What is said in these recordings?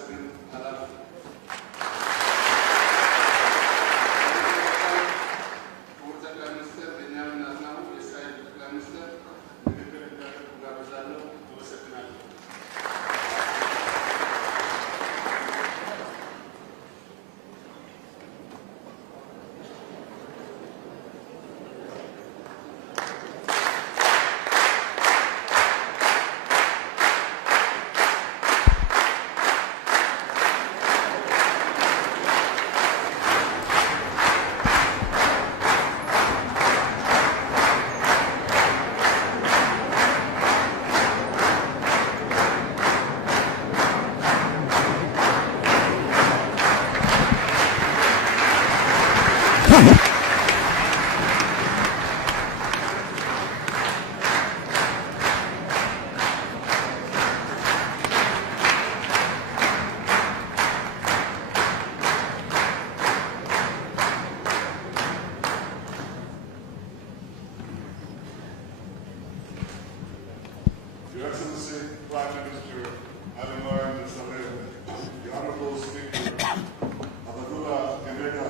להמסכם עליו. ክቡር ጠቅላይ ሚኒስትር ቤንያሚን ኔታንያሁ የእስራኤል ጠቅላይ ሚኒስትር ንግግር እንዲያደርጉ ጋብዛለሁ። አመሰግናለሁ። Your Excellency, Prime Minister Adonai Netanyahu, the Honorable Speaker, Abdullah Gemega,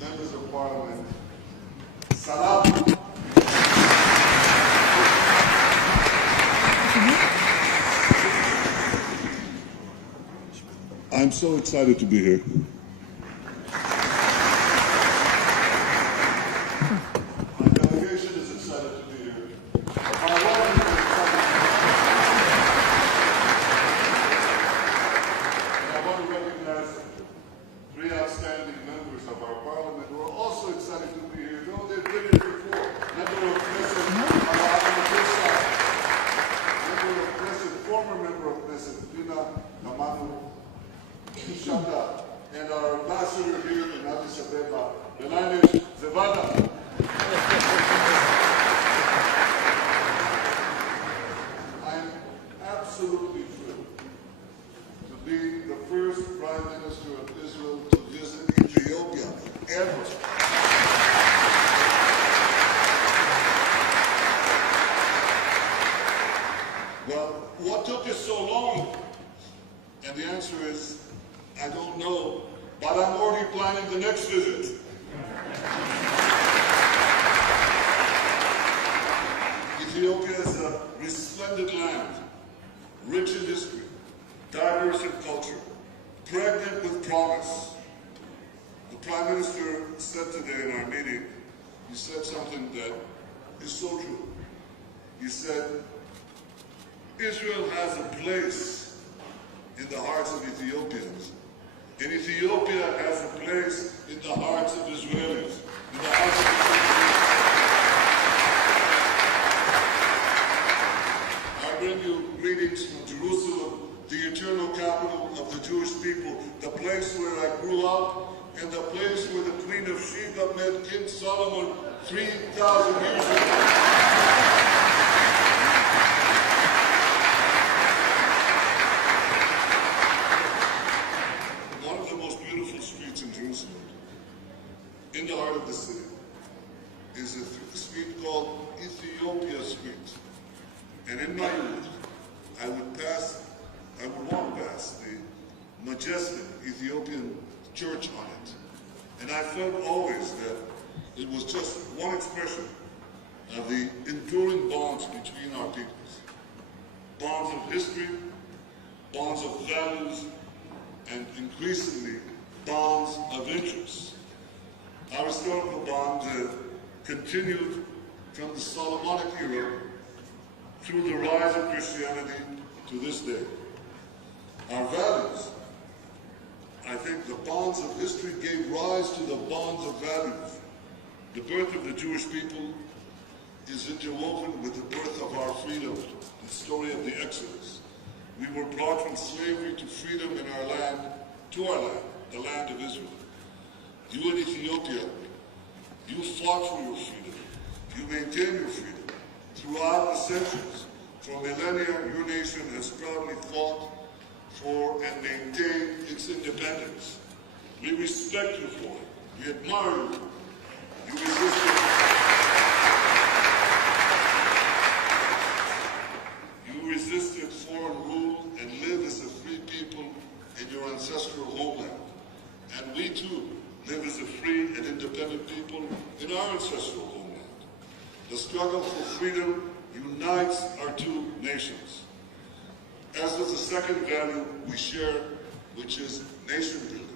members of Parliament, Salam. I'm so excited to be here. My delegation is excited to be here. My Parliament is excited to be here. And I want to recognize three outstanding members of our Parliament who are also excited to be here. Though they've been here before. Member of Knesset, former member of Knesset, Dina Namanu, and our ambassador here in Addis Ababa, Belanesh Zevada. I'm absolutely thrilled to be the first Prime Minister of Israel to visit Ethiopia ever. Well, what took us so long? And the answer is, I don't know, but I'm already planning the next visit. Ethiopia is a resplendent land, rich in history, diverse in culture, pregnant with promise. The Prime Minister said today in our meeting, he said something that is so true. He said, Israel has a place in the hearts of Ethiopians. And Ethiopia has a place in the hearts of Israelis. In the hearts of Israelis. I bring you greetings from Jerusalem, the eternal capital of the Jewish people, the place where I grew up, and the place where the Queen of Sheba met King Solomon 3,000 years ago. In the heart of the city is a street called Ethiopia Street. And in my youth, I would walk past the majestic Ethiopian church on it. And I felt always that it was just one expression of the enduring bonds between our peoples. Bonds of history, bonds of values, and increasingly bonds of interest. Our historical bond continued from the Solomonic era through the rise of Christianity to this day. Our values, I think the bonds of history gave rise to the bonds of values. The birth of the Jewish people is interwoven with the birth of our freedom, the story of the Exodus. We were brought from slavery to freedom in our land, to our land, the land of Israel. You in Ethiopia, you fought for your freedom. You maintain your freedom. Throughout the centuries, for millennia, your nation has proudly fought for and maintained its independence. We respect you for it. We admire you. You resisted foreign rule and live as a free people ancestral homeland. The struggle for freedom unites our two nations. As does the second value we share, which is nation building.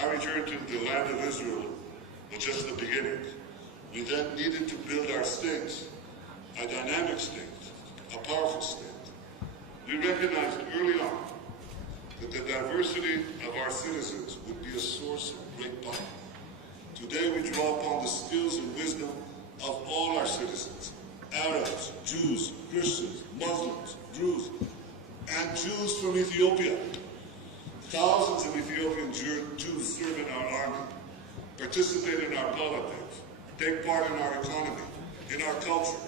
I returned to the land of Israel was just the beginning. We then needed to build our state, a dynamic state, a powerful state. We recognized early on that the diversity of our citizens would be a source of great power. Today we draw upon the skills and wisdom of all our citizens, Arabs, Jews, Christians, Muslims, Druze, and Jews from Ethiopia. Thousands of Ethiopian Jews serve in our army, participate in our politics, take part in our economy, in our culture.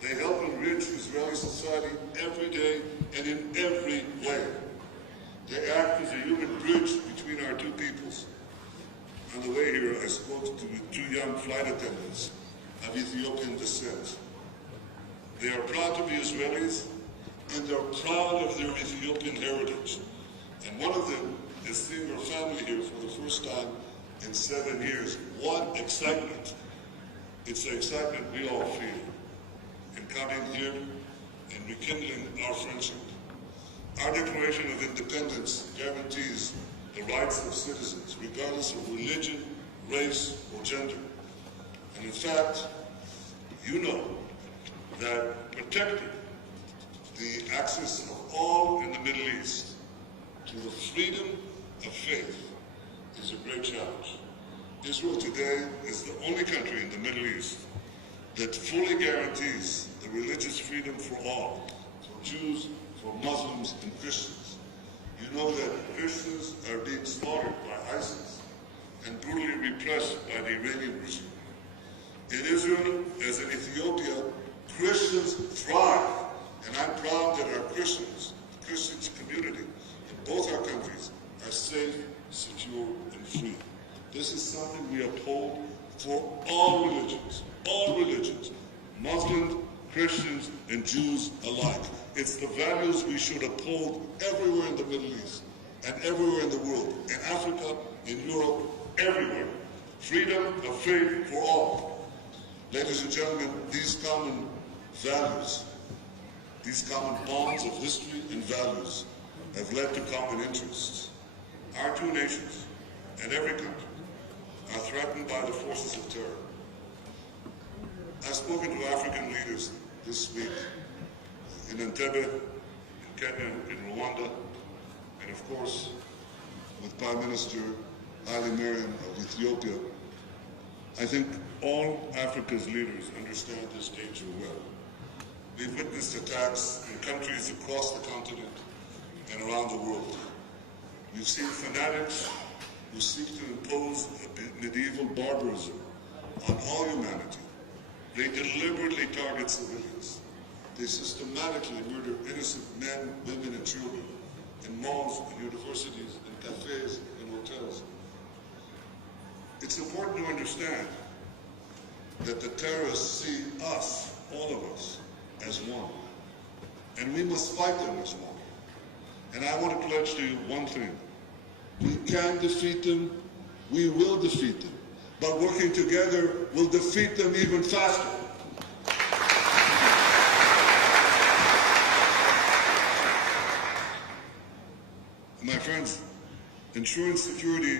They help enrich Israeli society every day and in every way. They act as a human bridge between our two peoples. On the way here, I spoke to two young flight attendants of Ethiopian descent. They are proud to be Israelis, and they're proud of their Ethiopian heritage. And one of them is seeing her family here for the first time in 7 years. What excitement! It's the excitement we all feel in coming here and rekindling our friendship. Our Declaration of Independence guarantees the rights of citizens, regardless of religion, race, or gender. And in fact, you know that protecting the access of all in the Middle East to the freedom of faith is a great challenge. Israel today is the only country in the Middle East that fully guarantees the religious freedom for all, for Jews, for Muslims, and Christians. You know that Christians are being slaughtered by ISIS and brutally repressed by the Iranian regime. In Israel, as in Ethiopia, Christians thrive, and I'm proud that our Christians, the Christian community in both our countries, are safe, secure, and free. This is something we uphold for all religions, Muslims, Christians, and Jews alike. It's the values we should uphold everywhere in the Middle East and everywhere in the world, in Africa, in Europe, everywhere. Freedom of faith for all. Ladies and gentlemen, these common values, these common bonds of history and values have led to common interests. Our two nations and every country are threatened by the forces of terror. I've spoken to African leaders this week in Entebbe, in Kenya, in Rwanda, and of course with Prime Minister Haile Mariam of Ethiopia. I think all Africa's leaders understand this danger well. We've witnessed attacks in countries across the continent and around the world. We've seen fanatics who seek to impose medieval barbarism on all humanity. They deliberately target civilians. They systematically murder innocent men, women, and children in malls, in universities, in cafes, in hotels. It's important to understand that the terrorists see us, all of us, as one. And we must fight them as one. And I want to pledge to you one thing. We can defeat them, we will defeat them. But working together will defeat them even faster. My friends, ensuring security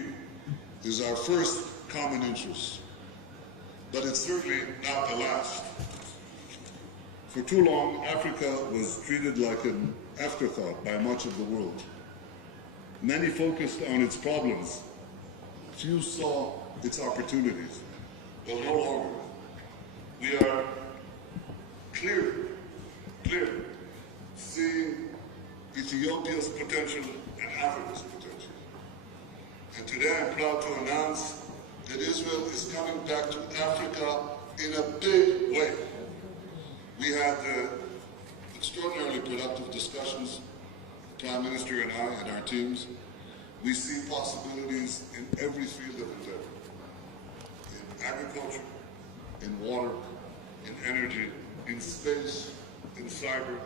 is our first common interest, but it's certainly not the last. For too long, Africa was treated like an afterthought by much of the world. Many focused on its problems. Few saw its opportunities. Well, no longer. We are clear, seeing Ethiopia's potential and Africa's potential. And today I'm proud to announce that Israel is coming back to Africa in a big way. We had extraordinarily productive discussions, the Prime Minister and I and our teams. We see possibilities in every field of endeavor. In agriculture, in water, in energy, in space, in cyber,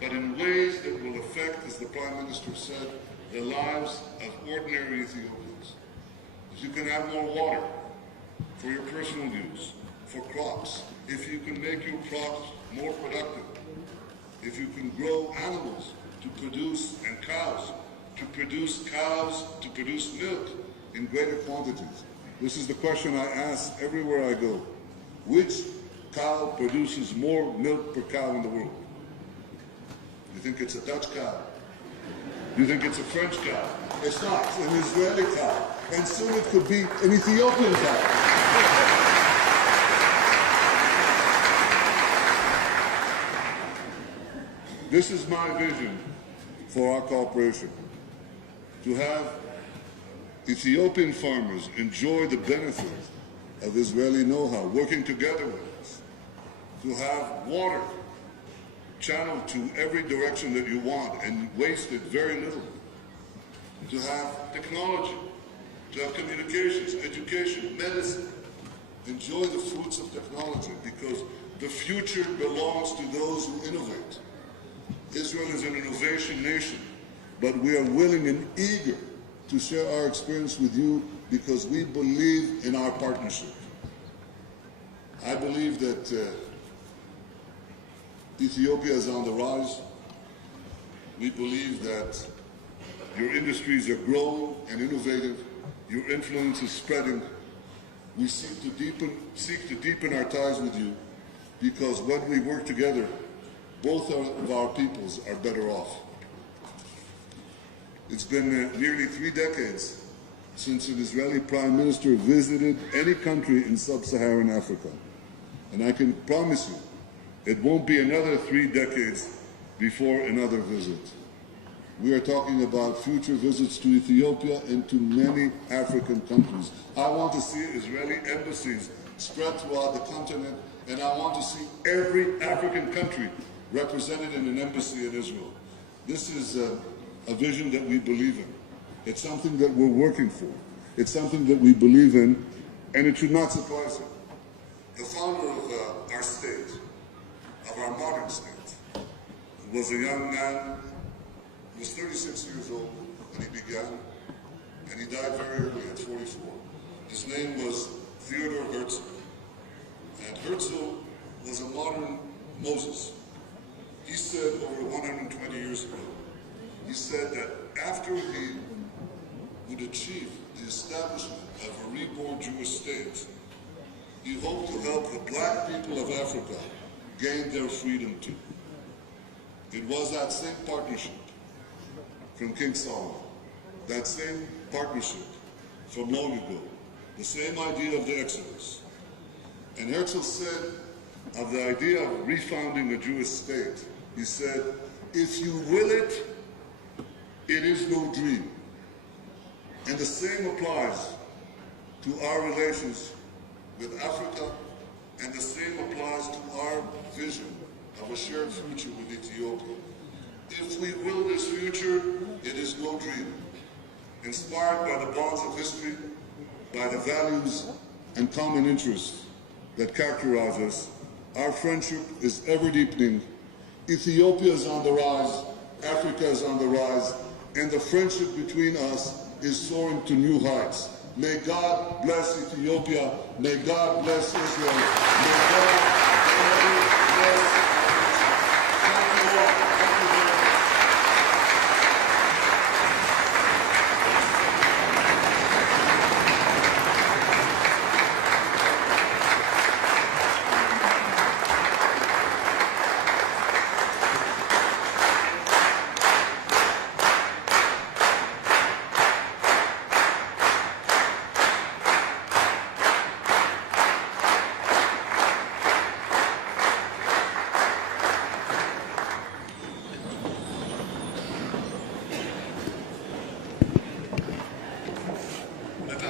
but in ways that will affect, as the Prime Minister said, the lives of ordinary Ethiopians. If you can have more water, for your personal use, for crops, if you can make your crops more productive, if you can grow animals to produce, and cows, to produce milk in greater quantities. This is the question I ask everywhere I go. Which cow produces more milk per cow in the world? You think it's a Dutch cow? You think it's a French cow? It's not. It's an Israeli cow. And soon it could be an Ethiopian cow. This is my vision for our cooperation. To have Ethiopian farmers enjoy the benefits of Israeli know-how, working together with us. To have water channeled to every direction that you want and wasted very little. To have technology, to have communications, education, medicine. Enjoy the fruits of technology because the future belongs to those who innovate. Israel is an innovation nation, but we are willing and eager to share our experience with you because we believe in our partnership. I believe that Ethiopia is on the rise. We believe that your industries are growing and innovative. Your influence is spreading. We seek to deepen our ties with you because when we work together, both of our peoples are better off. It's been nearly 3 decades since an Israeli prime minister visited any country in sub-Saharan Africa. And I can promise you, it won't be another 3 decades before another visit. We are talking about future visits to Ethiopia and to many African countries. I want to see Israeli embassies spread throughout the continent, and I want to see every African country represented in an embassy in Israel. This is a vision that we believe in. It's something that we're working for. It's something that we believe in, and it should not surprise you. The founder of our state, of our modern state, was a young man. He was 36 years old when he began, and he died very early at 44. His name was Theodore Herzl. And Herzl was a modern Moses. He said over 120 years ago, he said that after he would achieve the establishment of a reborn Jewish state, he hoped to help the black people of Africa gain their freedom too. It was that same partnership from King Solomon, that same partnership from long ago, the same idea of the Exodus. And Herzl said of the idea of refounding a Jewish state, he said, if you will it, it is no dream. And the same applies to our relations with Africa, and the same applies to our vision of a shared future with Ethiopia. If we will this future, it is no dream. Inspired by the bonds of history, by the values and common interests that characterize us, our friendship is ever deepening. Ethiopia is on the rise, Africa is on the rise, and the friendship between us is soaring to new heights. May God bless Ethiopia. May God bless Israel. May God bless